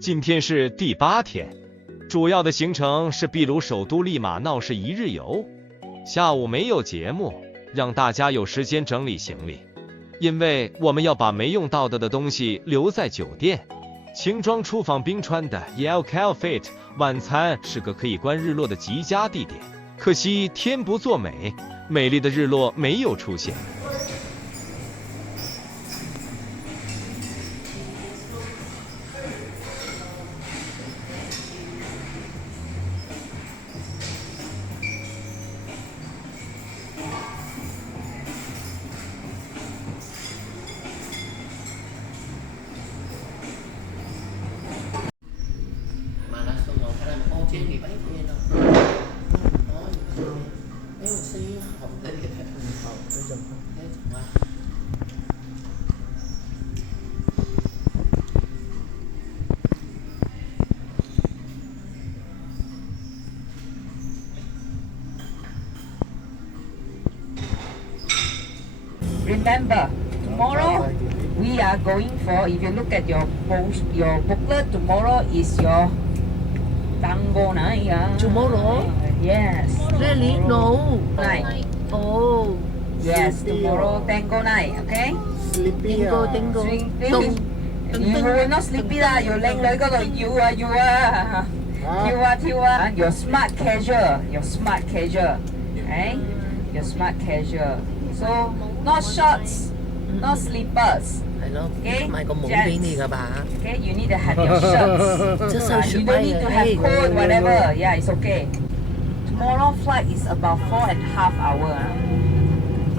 今天是第8天，主要的行程是秘鲁首都利马闹市1日游。下午没有节目，让大家有时间整理行李，因为我们要把没用到的东西留在酒店。轻装出访冰川的 El Calafate 晚餐是个可以观日落的极佳地点，可惜天不作美，美丽的日落没有出现。Remember, tomorrow we are going for, if you look at your booklet, tomorrow is your tango night. Tomorrow? Yes. Really? No. Night. Oh. Yes, tomorrow tango night, okay? Sleepy. Tingo. You will not sleepy lah, you leng loi go you are your smart casual, right? Your smart casual. So not shorts, not slippers. Okay, okay, you need to have your shirts. You don't need to have coat, whatever. Yeah, it's okay. Tomorrow flight is about 4.5 hours.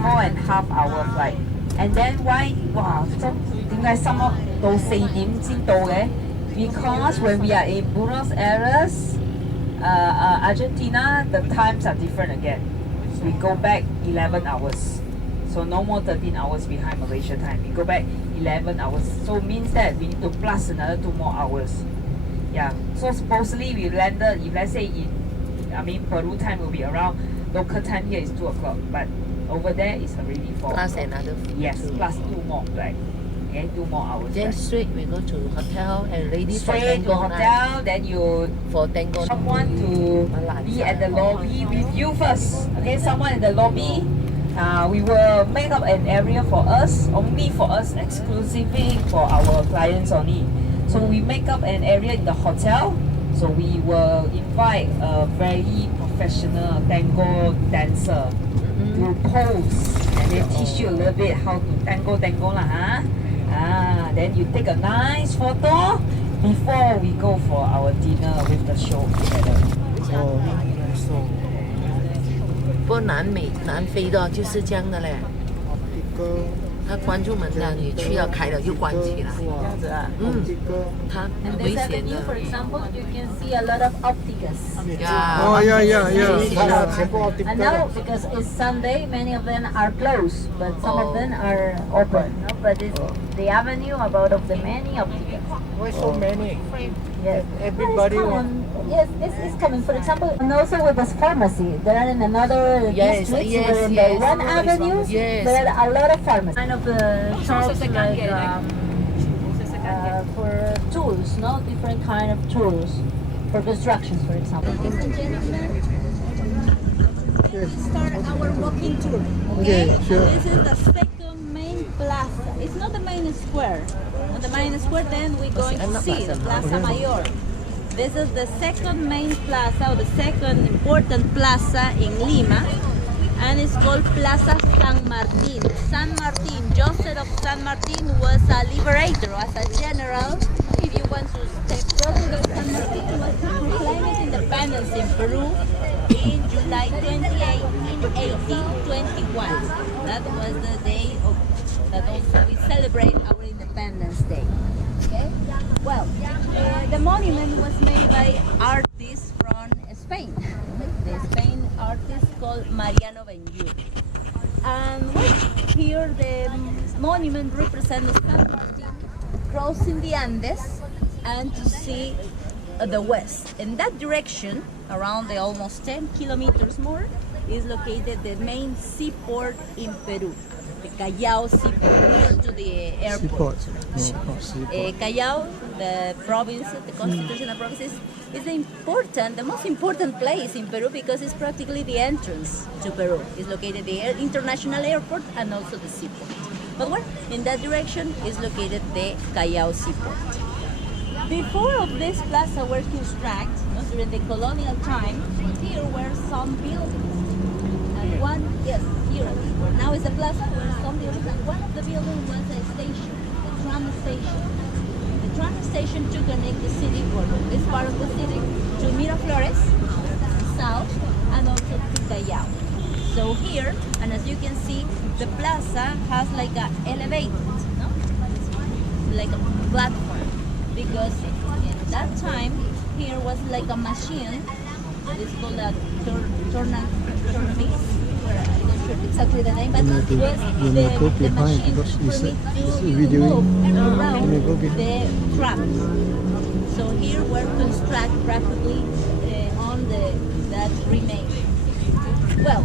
4.5 hour flight. And then why? Wow, so 點解心到4點先到嘅？ Because when we are in Buenos Aires, Argentina, the times are different again. We go back 11 hours. So no more 13 hours behind Malaysia time. We go back 11 hours. So it means that we need to plus another 2 more hours. Yeah. So supposedly we landed, if let's say Peru time will be around, local time here is 2 o'clock. But over there is already 4 Plus o'clock. another. Yes, plus 2 more, right? Okay, 2 more hours. Then right? straight we go to hotel and ready for Straight to tango hotel, night. then you For tango. someone to be at the lobby with you first. Okay, someone in the lobby. We will make up an area for us, only for us, exclusively for our clients only. So we make up an area in the hotel. So we will invite a very professional tango dancer to pose, and they teach you a little bit how to tango lah, huh? Then you take a nice photo before we go for our dinner with the show together. 不过南非的就是这样的嘞，他关住门的，你去了开了就关起来。他危险的。 For example, you can see a lot of opticas. And now, because it's Sunday, many of them are closed, but some of them are open. No? But it's the avenue about of the many opticas. Why so many? Yes. Everybody Yes, it's coming. For example, and also with this pharmacy, there are in another district, where in the one avenue, there are a lot of pharmacies. Kind of shops like for tools, no? Different kind of tools for constructions, for example. Ladies and gentlemen, let's start our walking tour. Okay, sure. This is the second main plaza. It's not the main square. On the main square, then we're going to see the Plaza Mayor. This is the second main plaza, or the second important plaza in Lima, and it's called Plaza San Martin. San Martin, Joseph of San Martin was a liberator, as a general. If you want to step Joseph of San Martin was proclaimed independence in Peru in July 28, 1821. That was the day of that also we celebrate our Independence Day. Okay? Well, the monument was made by artists from Spain. The Spain artist called Mariano Benlloch. And here the monument represents San Martin crossing the Andes and to see the west. In that direction, around the almost 10 kilometers more, is located the main seaport in Peru. the Callao seaport, near to the airport. Callao, the province, the constitutional province, is the most important place in Peru because it's practically the entrance to Peru. It's located the international airport and also the seaport. But where? In that direction is located the Callao seaport. Before of this plaza were constructed, during the colonial time, here were some buildings. And one, yes, here, now is a plaza where some buildings, and one of the buildings was a station, a tram station. The tram station to connect the city, or this part of the city, to Miraflores, south, and also to Callao. So here, and as you can see, the plaza has like a elevated, no? Like a platform, because in that time, here was like a machine, it's called a tornavis, I'm not sure exactly the name, but was the machine to permit to move around the track. So here we're construct practically on that remains. Well,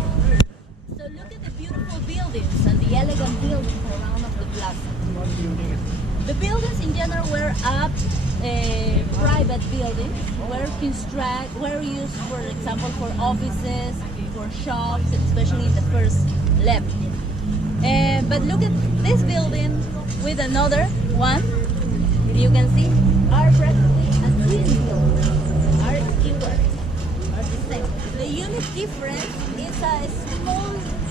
so look at the beautiful buildings and the elegant buildings around of the plaza. The buildings in general were private buildings, were used, for example, for offices, for shops, especially in the first level. But look at this building with another one. You can see are practically a twin building, are equal, are the same. The unique difference is a small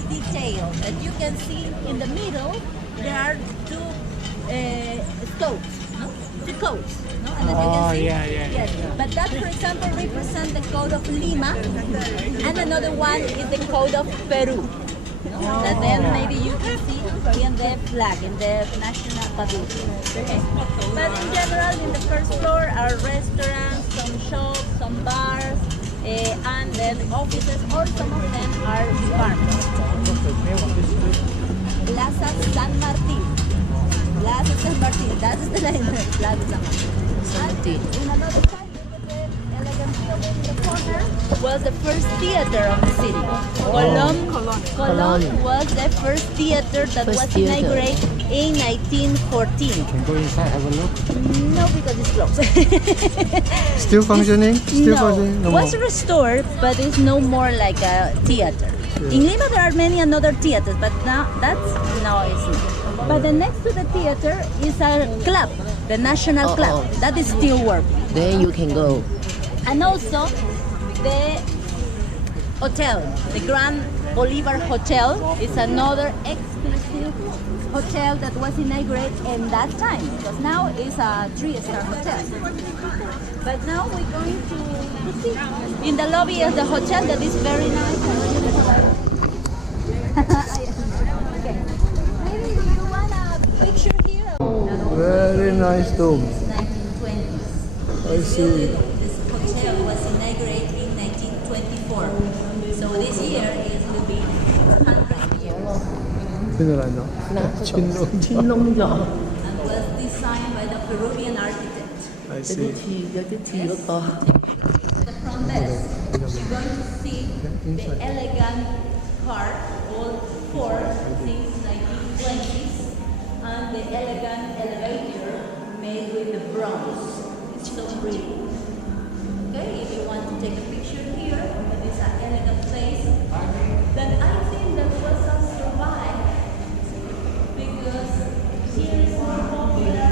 detail that you can see in the middle. There are two coats, no? Two coats, no? And as you can see, yes. But that, for example, represents the code of Lima, and another one is the code of Peru. No? That then maybe you can see in the flag, in the national pavilion. Okay? But in general, in the first floor are restaurants, some shops, some bars, and then offices, or some of them are farms. Plaza San Martin. Plaza San Martin, that's the name, Plaza San Martin. And in another side, look at the elegant building in the corner, was the first theater of the city. Colón was the first theater that was inaugurated in 1914. Can go inside, have a look. No, because it's closed. Still functioning? Functioning? No, was restored, but it's no more like a theater. Yeah. In Lima there are many another theaters, but now it's not. But the next to the theater is a club, the National Club. That is still working. Then you can go. And also the hotel, the Grand Bolivar Hotel, is another exclusive hotel that was inaugurated in that time, because now it's a 3-star hotel. But now we're going to see in the lobby of the hotel that is very nice. Okay. Maybe you want a picture here? Very nice dome. 1920s. I see. This hotel was inaugurated in 1924. So this year it will be 100 years. 听得来呢？青龙角。 And was designed by the Peruvian architect. I see. The front desk, you're going to see the elegant part, all four since 1920s, and the elegant elevator made with the bronze. It's so pretty. Okay, if you want to take a picture here, it is an elegant place. Then I think that was a survive because here is more popular.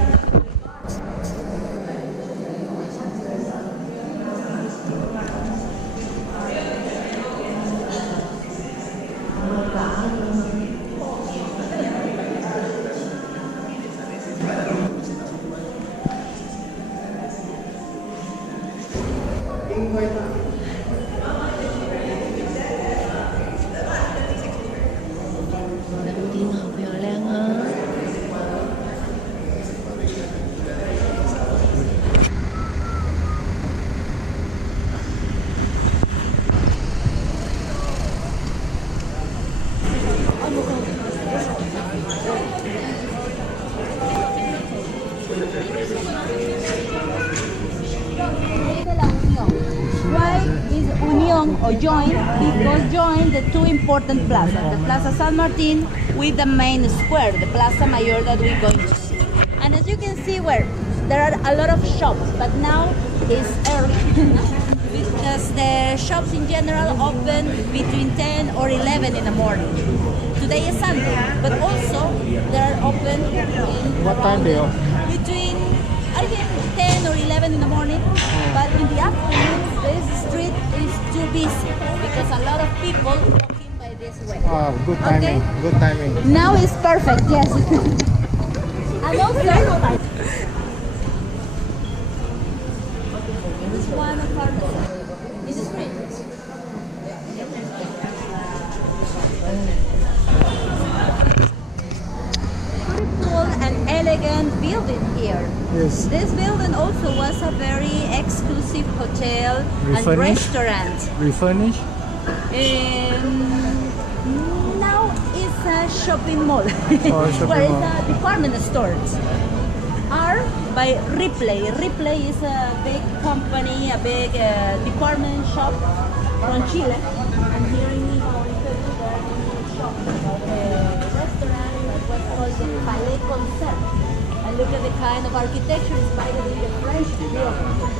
Why along or join because join the two important plazas, the Plaza San Martin with the main square, the Plaza Mayor that we're going to see. And as you can see, there are a lot of shops, but now it's early because the shops in general open between 10 or 11 in the morning. Today is Sunday, but also they are open in What time they open? between I think 10 or 11 in the morning, but in the afternoon this street is too busy because a lot of people walking by this way. Wow, good timing. Okay. Good timing. Now it's perfect, yes. And also, this is one of our in the street. Beautiful and elegant building here. Yes. This building also was a very exclusive hotel and Refurnished? restaurant. Refurnished? Now it's a shopping mall. Shopping Where mall. it's a department stores. Are by Ripley. Ripley is a big company, a big department shop from Chile. And here in Lima, there is a shop, a restaurant that was called the Palais Concert. And look at the kind of architecture inspired in the French building.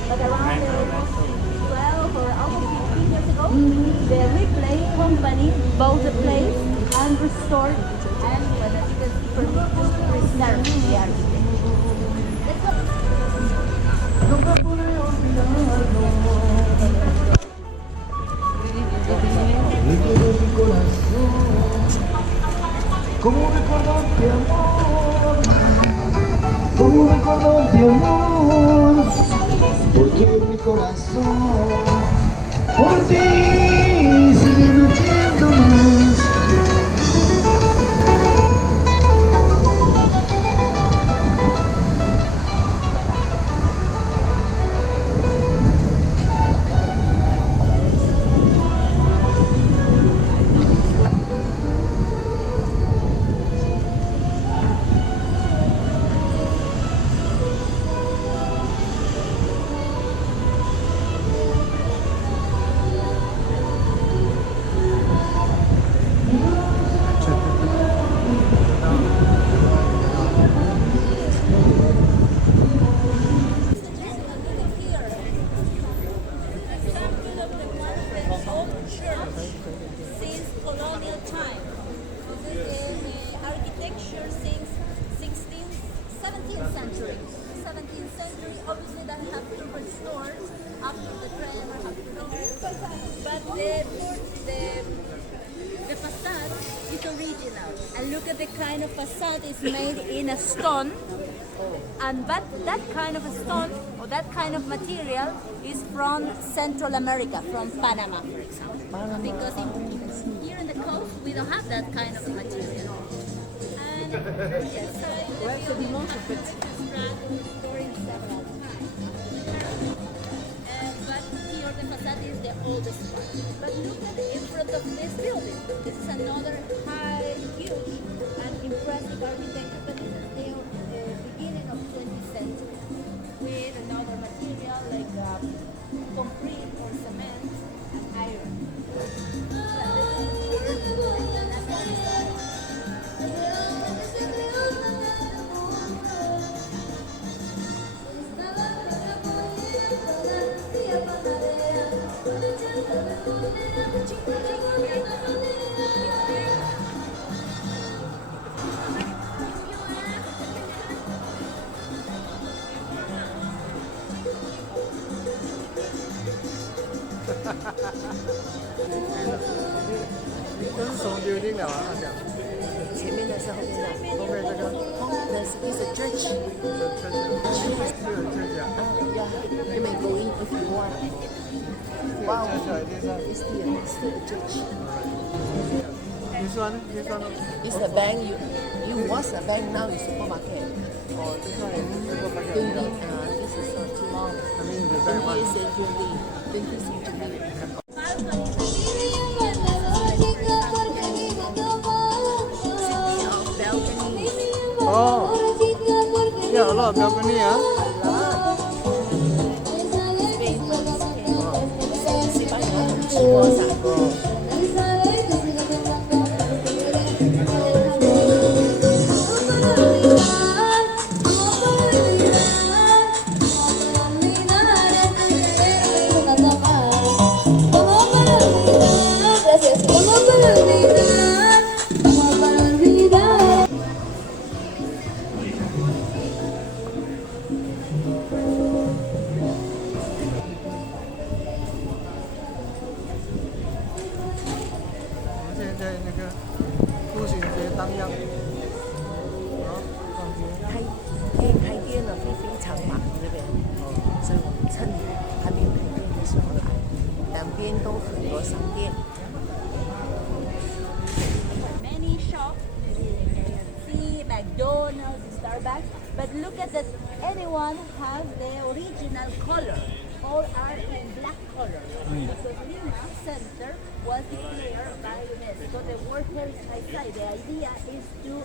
But around 12 or almost 15 years ago, the Ripley company bought the place and restored and, as you can see, preserved the architecture. Como recordarte amor, como recordarte amor, porque mi corazón por ti sigue latiendo más. Since colonial time. Architecture since 17th century. 17th century, obviously that have to restore after the trend or have to repair. But the facade is original. And look at the kind of facade is made in a stone. And but that kind of a stone or that kind of material is from Central America, from Panama, for example. Because here in the coast we don't have that kind of material. And yes, so the building has been restored several times. But here the facade is the oldest part. But look at in front of this building. This is another high, huge, and impressive architecture. But this is the beginning of 20th century with another material like concrete or cement and iron. building 了啊，好像。前面的是后面的，后面这个后面的是 is a church. 这样。Yeah, you may go in if you want. Wow, it's still a church. This one, this one. It's a bank. You was a bank, now it's supermarket. Oh, this one is supermarket. Building, this is too long. I mean the back one. 20th century. Oh, yeah, a lot of balcony, huh? 趁还没开店的时候来，两边都很多商店。Many shops, see McDonald's, Starbucks, but look at that. Anyone has the original color. All are in black color. Because Lima Center was declared by UNESCO the World Heritage Site. The idea is to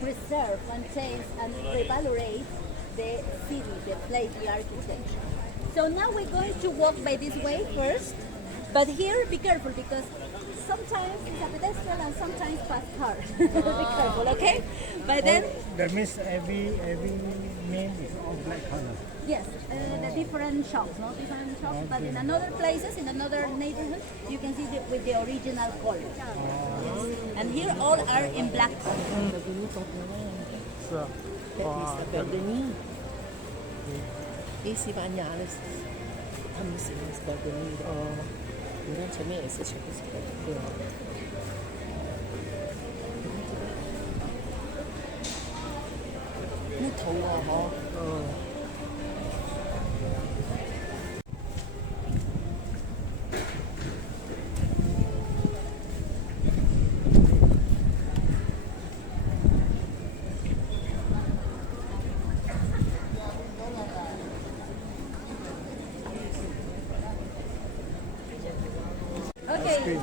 preserve, maintain, and revalorate the city, the place, the architecture. So now we're going to walk by this way first, but here be careful because sometimes it's a pedestrian and sometimes pass cars. Be careful, okay? But then That means every name is all black color. yes, the different shops, no different shops, but in another places, in another neighborhood, you can see with the original color. And here all are in black color. 是啊，哇，西班牙的，他们喜欢 spaghetti 的。你看前面也是全部 spaghetti。木头哦，Okay,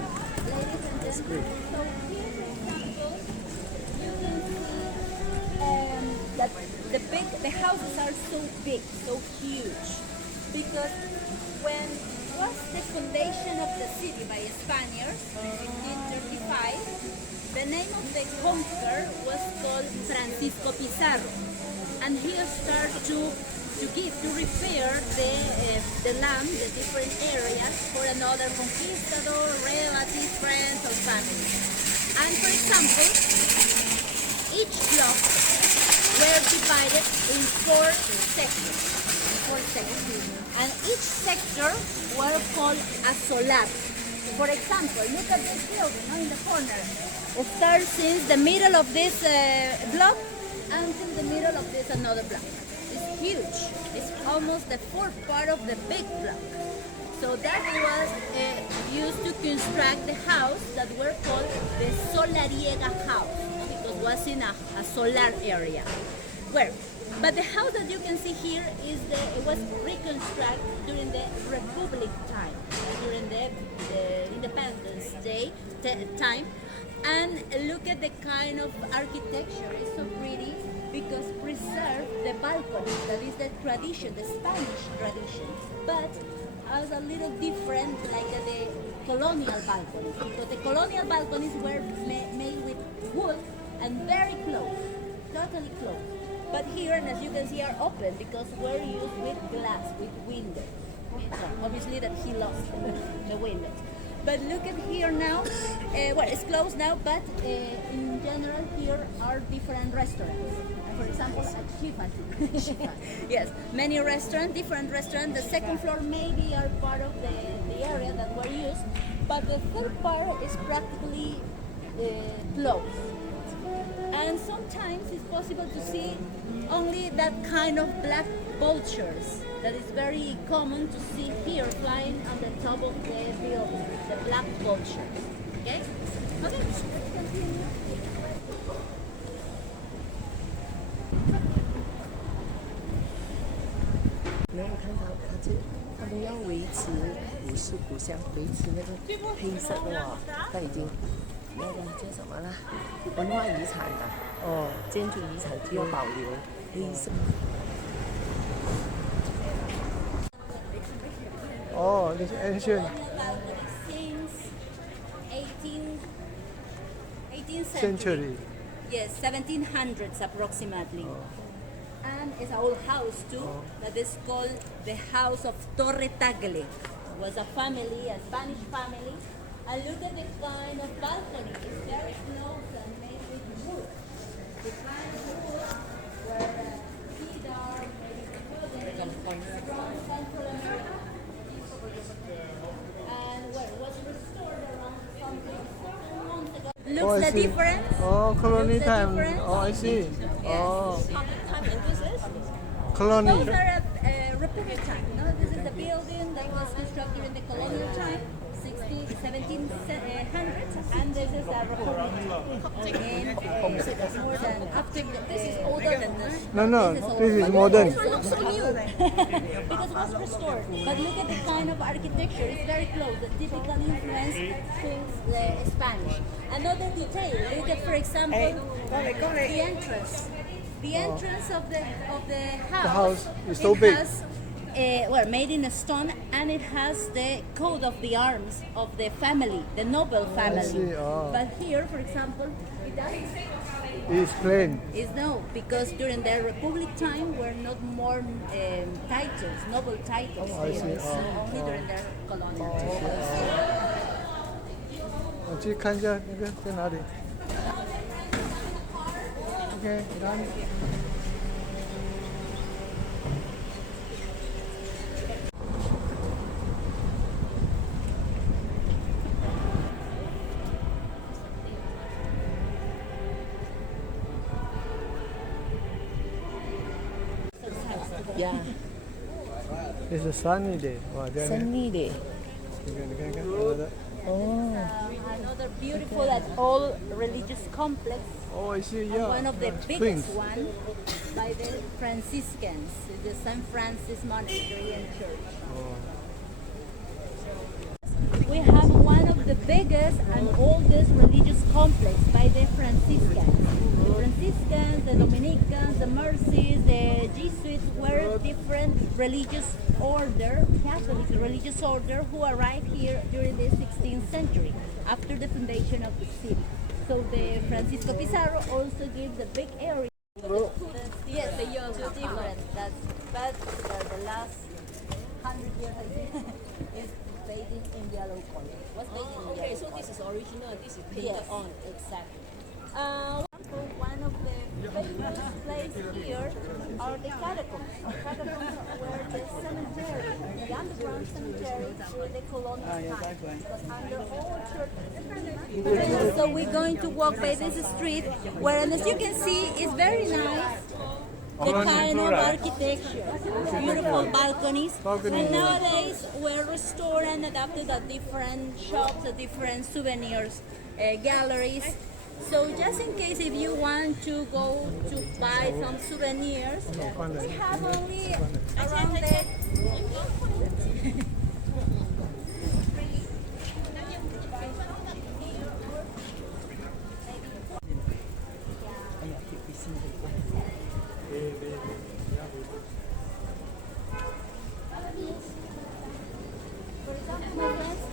ladies and gentlemen, so here, for example, you can see that the houses are so big, so huge, because when was the foundation of the city by Spaniards in 1535, the name of the conqueror was called Francisco Pizarro, and he started to repair the land, the different areas for another conquistador, relative, friends, or family. And for example, each block were divided in four sectors. And each sector were called a solar. For example, look at this building in the corner. It starts since the middle of this block until the middle of this another block. It's huge. It's almost the fourth part of the big block. So that was used to construct the house that were called the solariega house because it was in a solar area. But the house that you can see here it was reconstructed during the Republic time, during the Independence Day time. And look at the kind of architecture. It's so pretty because preserve the balcony. That is the tradition, the Spanish tradition. But as a little different like the colonial balconies. Because the colonial balconies were made with wood and very close, totally close. But here, and as you can see, are open because we're used with glass, with windows. So obviously that he lost the windows. But look at here now, it's closed now, but in general here are different restaurants. For example, at Chifan. Yes, many restaurants, different restaurants. The second floor maybe are part of the area that were used, but the third part is practically closed. And sometimes it's possible to see only that kind of black vultures that is very common to see here flying on the top of the building, the black vulture. Okay? Okay, let's continue. 没有看到他们要维持古色古香，维持那个黑色的哦，它已经那个叫什么啦？文化遗产啊，建筑遗产就要保留黑色。Oh, this is ancient Since 18th century. Yes, 1700s approximately. And it's an old house too, that is called the House of Torre Tagle. It was a family, a Spanish family. And look at the kind of balcony. It's very close and made with wood. The kind of wood where cedar, maybe from Central America. And well, it was restored around some months ago. Looks the difference? Oh, colony Looks the time. difference? Oh, I see. Yes. Oh, How much time and this is? colony. Those are Republic building that was constructed during the colonial time, 1700s, and this is a republic. And more than after this is older than this. No, this is modern. This looks so new because it was restored. But look at the kind of architecture; it's very close. The typical influence to the Spanish. Another detail. Look at, for example, the entrance. The entrance of the house. The house is so big. Has, well, made in stone, and it has the coat of the arms of the family, the noble family. see, But here, for example, it doesn't. It's plain. Is no, because during the Republic time were not more titles, noble titles here. So only during the colonial time. 我去看一下那个在哪里。OK， done。Yeah, It's a sunny day. 哇，这样呢？ sunny day. 你看，有的。 Another beautiful and old religious complex. Oh, I see. And Yeah. one of the Twins. biggest one by the Franciscans, the St. Francis Monastery and Church. We have one of the biggest and oldest religious complex by the Franciscans. The Franciscans, the Dominicans, the Mercies, the Jesuits were different religious order, Catholic religious order, who arrived here during the 16th century after the foundation of the city. So the Francisco Pizarro also gives a big area. Yes, the young are different. But the last 100 years I think is painted in yellow color. Was painted in yellow. So this is original. This is Yes, exactly. One of the famous places here are the catacombs. Catacombs were the cemetery, the underground cemetery for the colonial time. But under all churches. So we're going to walk by this street where, and as you can see, it's very nice. The kind of architecture, beautiful balconies, and nowadays we're restored and adapted at different shops, at different souvenirs, galleries. So just in case if you want to go to buy some souvenirs, we have only around the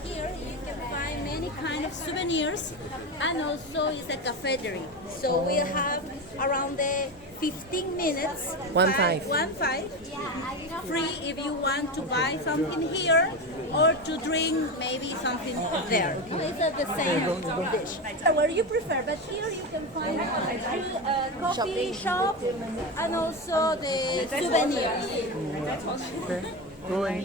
here you can find many kind of souvenirs, and also it's a cafeteria. So we have around the 15 minutes. 1.5 free if you want to buy something here or to drink maybe something there. It's at the same dish. Where you prefer, but here you can find a coffee shop and also the souvenirs. Okay. Going.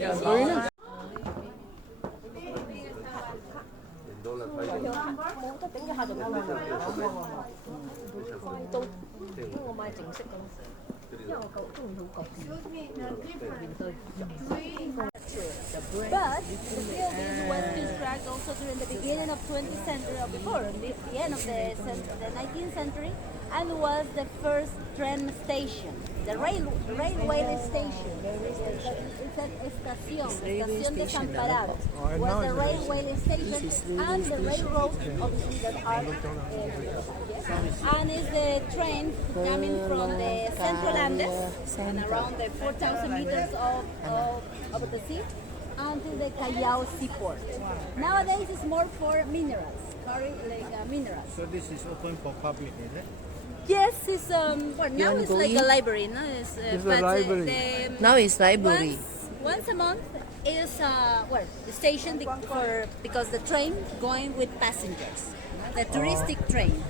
But the building was constructed also during the beginning of 20th century, or before the end of the 19th century, and was the first train station, the railway station. It's an estación desamparada. Was the railway station and the railroad obviously that are and it's the train coming from the Central Andes and around the 4,000 meters of the sea until the Callao seaport. Nowadays it's more for minerals, minerals. So this is open for public, is it? Yes, it's well now it's like a library. No, it's a library. Now it's library. Once a month is well the station because the train going with passengers, the touristic train.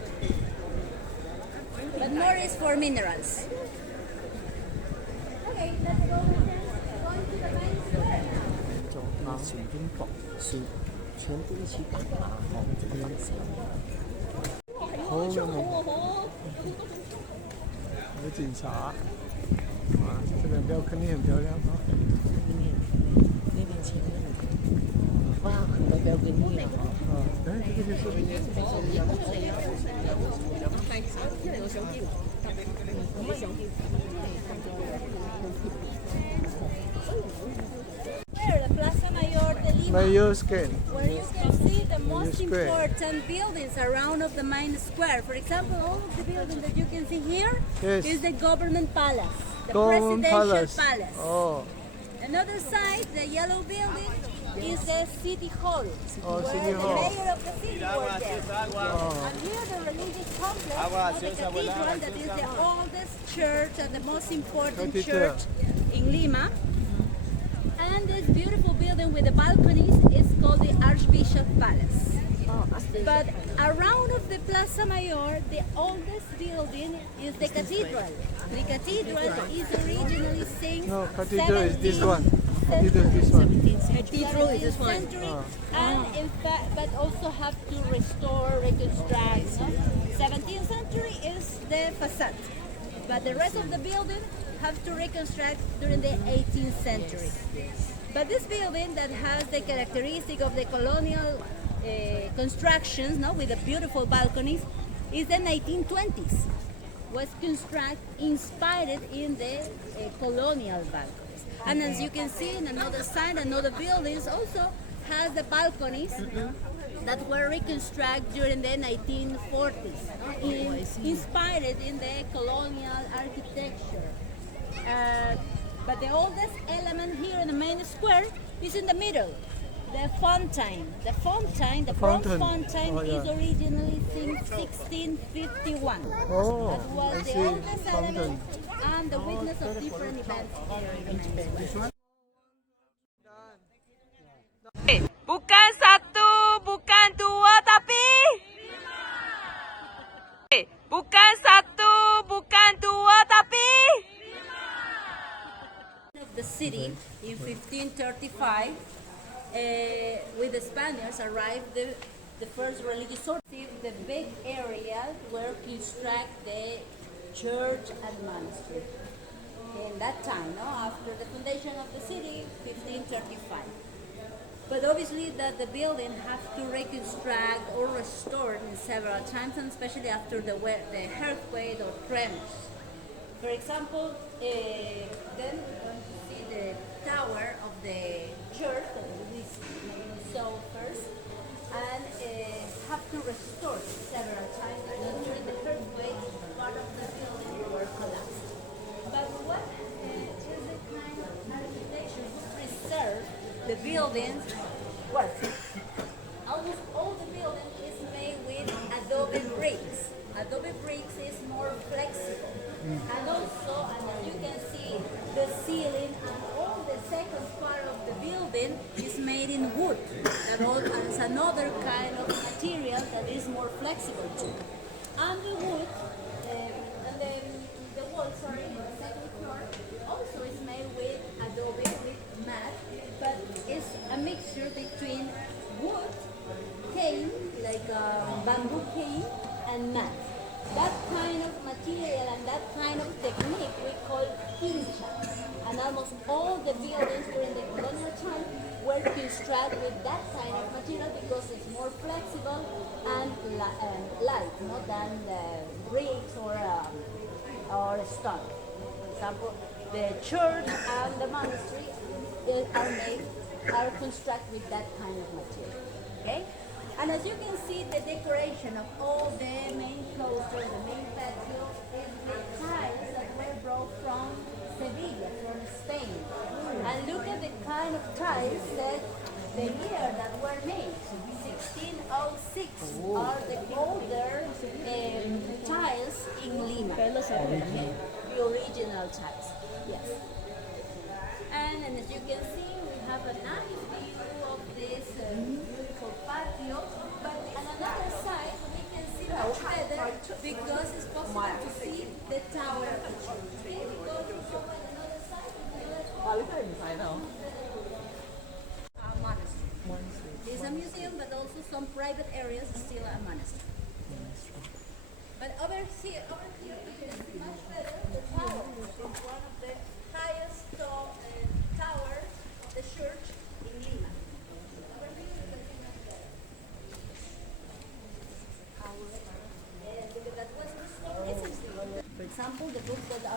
But more is for minerals. Okay, let's go going to the main square. 水晶堡是全部一起打嘛，这个方式。有警察。哇，这个标肯定很漂亮啊。你 Where the Plaza Mayor de Lima, Mayor Square. where you can see the most Square. important buildings around of the main square. For example, all of the buildings that you can see here is Yes. the government palace, the Government presidential Palace. Oh, Another side, the yellow building, is the city hall, Oh, where City the Hall. mayor of the city works there. And here the religious complex, the cathedral, that is the oldest church and the most important Cathedral. church in Lima. And this beautiful building with the balconies is called the Archbishop Palace. But around of the Plaza Mayor, the oldest building is the cathedral. The cathedral is originally since no, cathedral is this 17th one. Cathedral is this one. Cathedral is this one. And in fact, but also have to restore, reconstruct. No? 17th century is the facade, but the rest of the building have to reconstruct during the 18th century. But this building that has the characteristic of the colonial constructions, no, with the beautiful balconies, is the 1920s. Was constructed, inspired in the colonial balconies. And as you can see in another side, another buildings also has the balconies that were reconstructed during the 1940s, inspired in the colonial architecture. But the oldest element here in the main square is in the middle, the fountain. The fountain, the bronze fountain, Oh, yeah. is originally since 1651. Oh, That was I the see. oldest element and the witness of different events here in the main square. Bukan satu, bukan dua, tapi bukan satu, bukan dua, tapi Of the city in 1535, with the Spaniards arrived the first religious sources, the big areas where construct the church and monastery. In that time, no, after the foundation of the city, 1535. But obviously that the building have to reconstruct or restore in several times, and especially after the earthquake or tremors. For example, then we're going to see the tower of the church that we saw first, and have to restore several times because during the earthquake, part of the building were collapsed. But what is the kind of architecture to preserve the buildings? Well, almost all the building is made with adobe bricks. Adobe bricks is more flexible. And also, and as you can see, the ceiling and all the second part of the building is made in wood. And it's another kind of material that is more flexible too. And the wood, and the wall, sorry, in the second floor, also is made with adobe, with mat, but it's a mixture between wood, cane, like bamboo cane, and mat. That kind of material and that kind of technique we call pincha. And almost all the buildings during the colonial time were constructed with that kind of material because it's more flexible and light, not than the bricks or stone. For example, the church and the monastery are constructed with that kind of material. Okay? And as you can see, the decoration of all the main cloisters, the main patio, is the tiles that were brought from Sevilla, from Spain. And look at the kind of tiles that the year that were made, 1606, are the older tiles in Lima. The original tiles, yes. And as you can see, we have a nice view of this beautiful patio. But on another side, we can see much better because it's possible to see the tower of the church. Okay, because we go on another side. Monastery. It's a museum, but also some private areas still a monastery. But over here we can see much better the tower, which is one of the highest towers of the church in Lima. Over here you can see much better.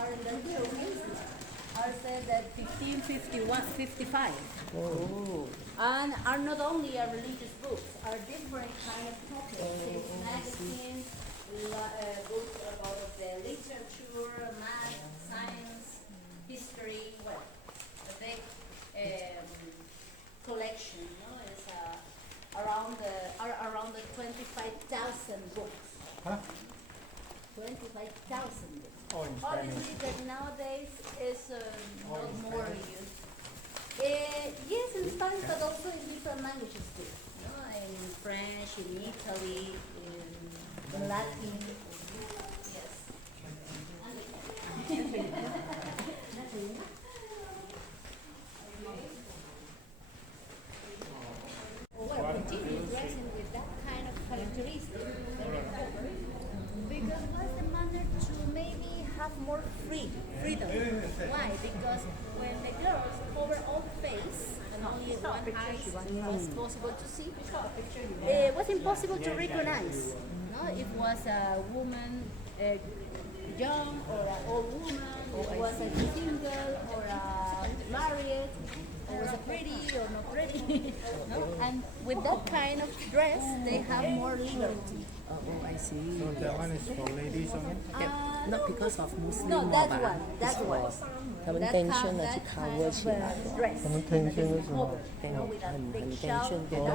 are in the pyramids are said that 1555. Oh. And are not only religious books, are different kind of topics, magazines, books about the literature, math, science, history, well, a big collection, it's around the 25,000 books. Huh? 25,000 books. Oh, in Obviously, Spanish. that nowadays is not more used. Yes, in Spanish, but also in different languages too. In French, in Italy, in Latin. Yes. Well, continue dressing with that kind of characteristic, very important, because was the manner to maybe have more freedom. Why? Because when the girls cover all the face and only one eye was possible to see, it was impossible to recognize. No, it was a woman, young or an old woman, it was a single or a married, or was a pretty or not pretty. No? And with that kind of dress, they have more liberty. Oh, I see. So that one is for ladies only? Not because of Muslim No, that law, one, that one. 他们 tension 呢去 cover 起来， dress. 我们tension 是什么？很 tension 对的，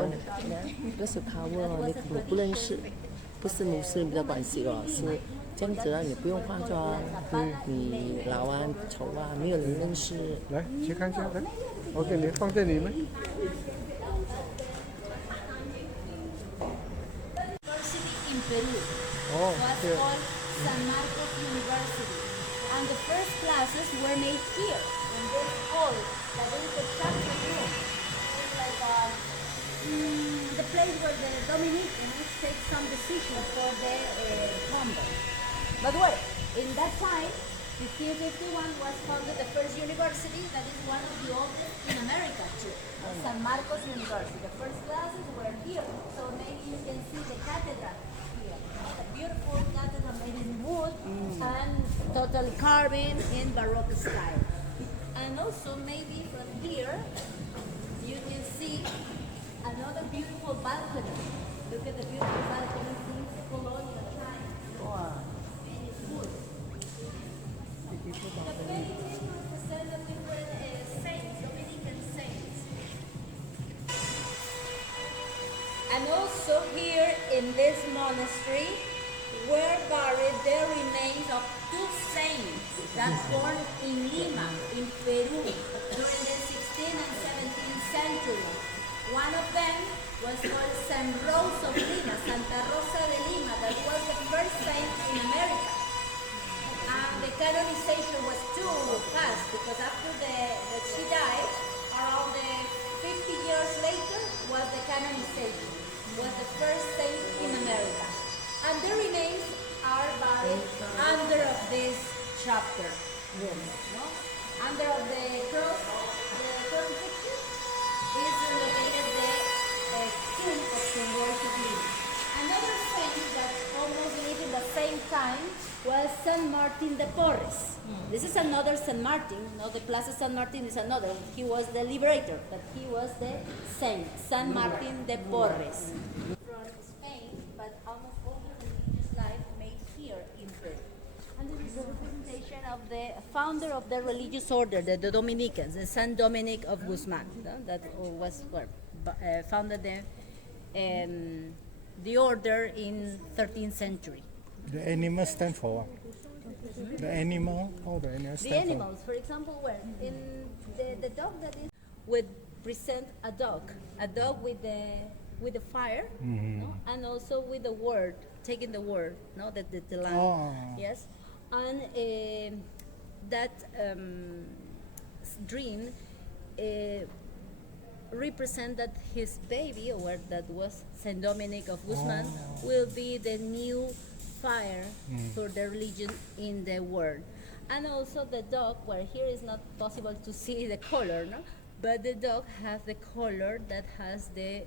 那是 cover 哦，你不认识，不是穆斯林的关系哦，是这样子啊，你不用化妆，你老啊丑啊，没有人认识。来，去看一下，来，我给你放这里面。 University in Peru Oh, was here. called San Marcos University, and the first classes were made here in this hall that is the chapter room. It's like the place where the Dominicans take some decisions for the convent. But wait, in that time, 1551 was founded the first university that is one of the oldest in America too, San Marcos University. The first classes were here, so maybe you can see the cathedral here. A beautiful cathedral made in wood and totally carving in Baroque style. And also maybe from here you can see another beautiful balcony. Look at the beautiful balcony since colonial time. And it's wood. The paintings represent the different saints, Dominican saints. And also here in this monastery were buried the remains of two saints that born in Lima, in Peru, during the 16th and 17th century. One of them was called San Rose of Lima, Santa Rosa de Lima, that was the first saint in America. And the canonization was too fast because after that she died, around 50 years later was the canonization. Was the first saint in America. And the remains are buried under of this chapter room. No? Under of the cross, the crucifixion is located the tomb of St. Rose of Lima. Another saint that almost lived in the same time was San Martin de Porres. This is another San Martin. No, the Plaza San Martin is another. He was the liberator, but he was the saint, San Martin de Porres. From Spain, but almost all the religious life made here in Peru. And this is a representation of the founder of the religious order, the Dominicans, the San Dominic of Guzman, that was founded the order in 13th century. The animal stand for what? The animal? Oh, the animal The stand for animals, for example, where in the dog that is would present a dog with the fire, no? And also with the word, taking the word, no, the lamb, Oh. yes, and that dream represent that his baby, or that was Saint Dominic of Guzman, will be the new fire for the religion in the world. And also the dog, where here is not possible to see the color, no? But the dog has the color that has the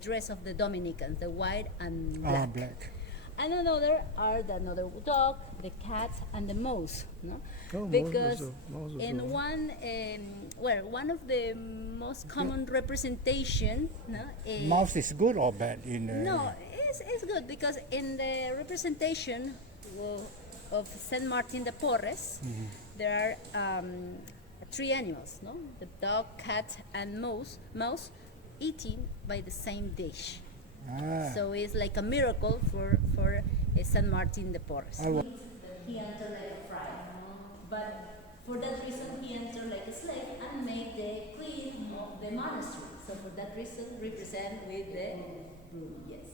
dress of the Dominicans, the white and black. black. And another are another dog, the cat, and the mouse. No? Oh, Because mouse also. in one of the most common representation, no, Mouse is good or bad in? no, it's good because in the representation of Saint Martin de Porres, there are three animals, no? The dog, cat, and mouse eating by the same dish. So it's like a miracle for Saint Martin de Porres. He entered like a friar, but for that reason he entered like a slave and made the queen of the monastery. So for that reason, represent with the broom, yes.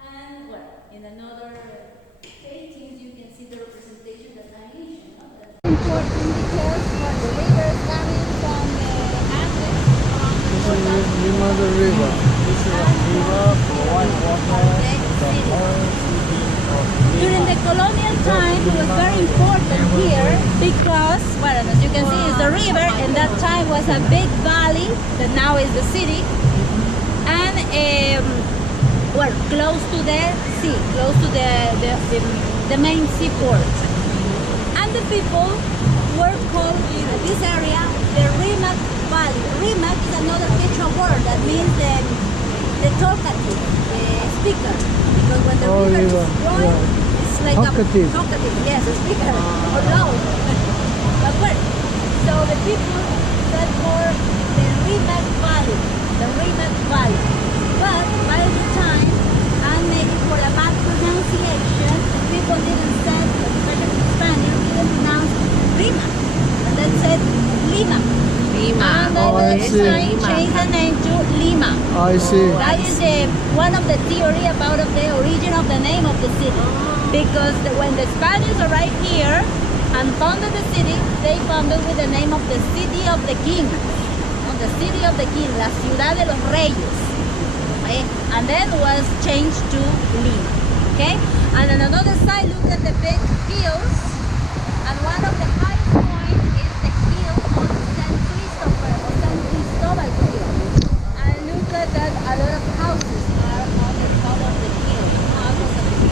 And well, in another paintings you can see the representation that I mentioned. Important because when the river is coming from the Andes, Lima the river. This is a river for white water. The whole city of during the colonial time, it was very important here because, well, as you can see, it's the river, and that time was a big valley that now is the city, and well, close to the sea, close to the main seaport. And the people were called in this area the Rimac Valley. Rimac is another Quechua word that means the talkative, the speaker. Because when the river is flowing, it's like talkative. Yes, a speaker, or loud. But well, so the people said for the Rimac Valley, the Rimac Valley. But by the time, and maybe for a bad pronunciation, people didn't say, especially in Spanish, didn't pronounce Rimac, and then said Lima. Lima. And then they changed the name to Lima. I see. That is one of the theory about the origin of the name of the city. Because when the Spaniards arrived here and founded the city, they founded with the name of the city of the king. The city of the king, la ciudad de los reyes. Okay? And then was changed to Lima. Okay? And on another side, look at the big hills. And one of the highest points is the hill called San Christopher or San Cristobal Hill. And look at that, a lot of houses are on the top of the hill. Houses of the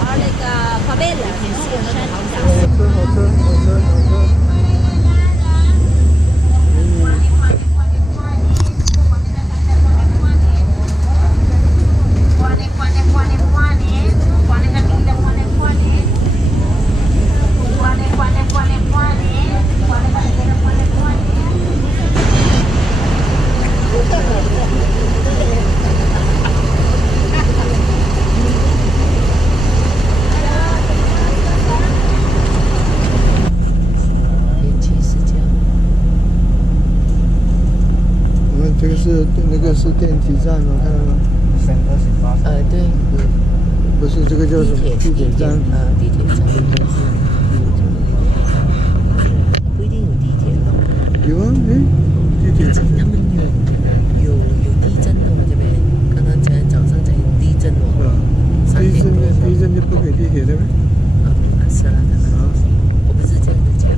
are like favelas, no? Shanty towns.那个是电梯站哦，看到吗？对，不是这个叫什么地铁站？地铁站应该是，不一定有地铁的。有啊，地铁站。他们有地震的嘛这边，刚刚才早上才地震哦。地震就不给地铁的呗？是啦，我不是这样子讲的。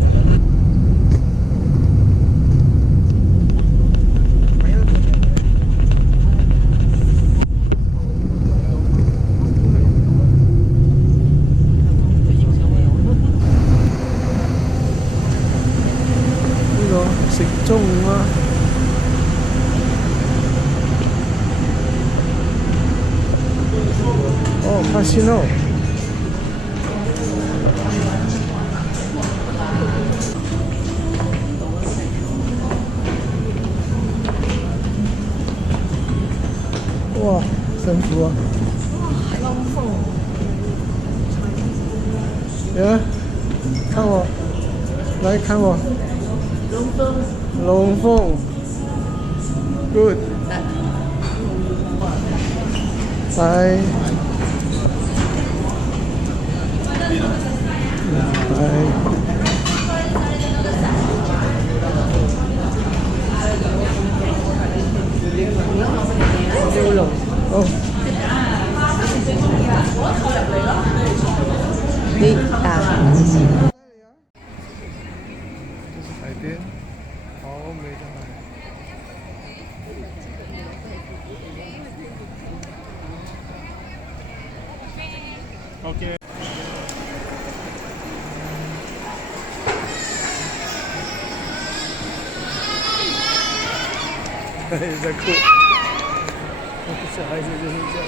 食中午啊！哦，casino。哇，神服啊！龙凤。来，看我，来看我。龙凤 ，good， 拜，六龍，好。这是海边。好美的海！ OK。在哭，小孩子就是这样。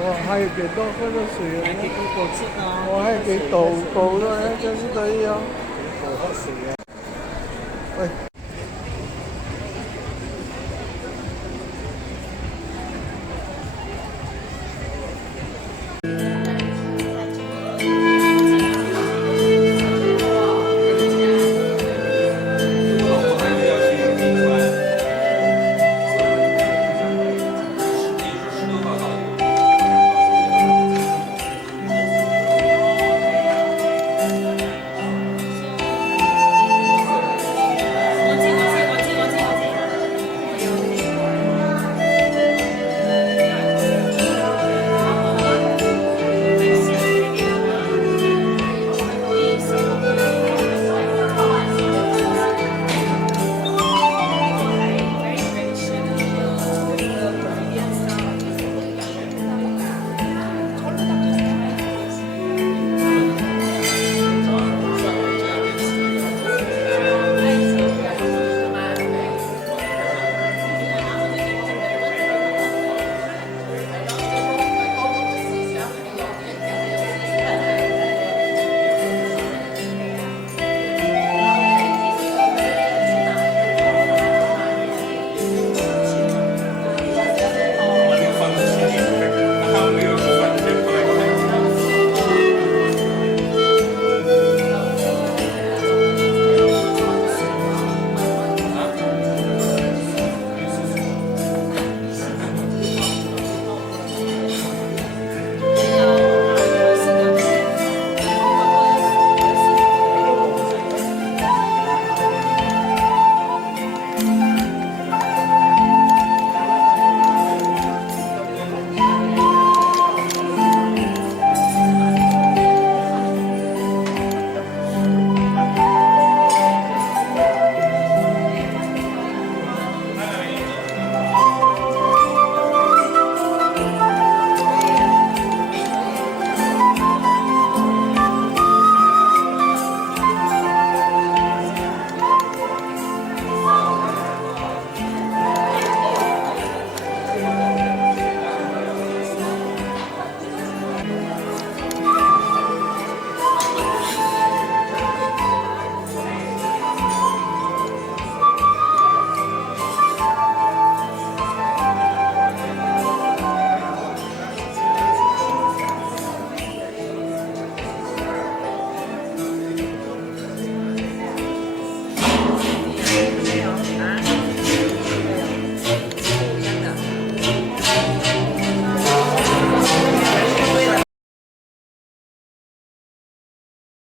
我还有幾多嗰個水啊？我係幾度步咯，真對啊！好黑水啊！喂。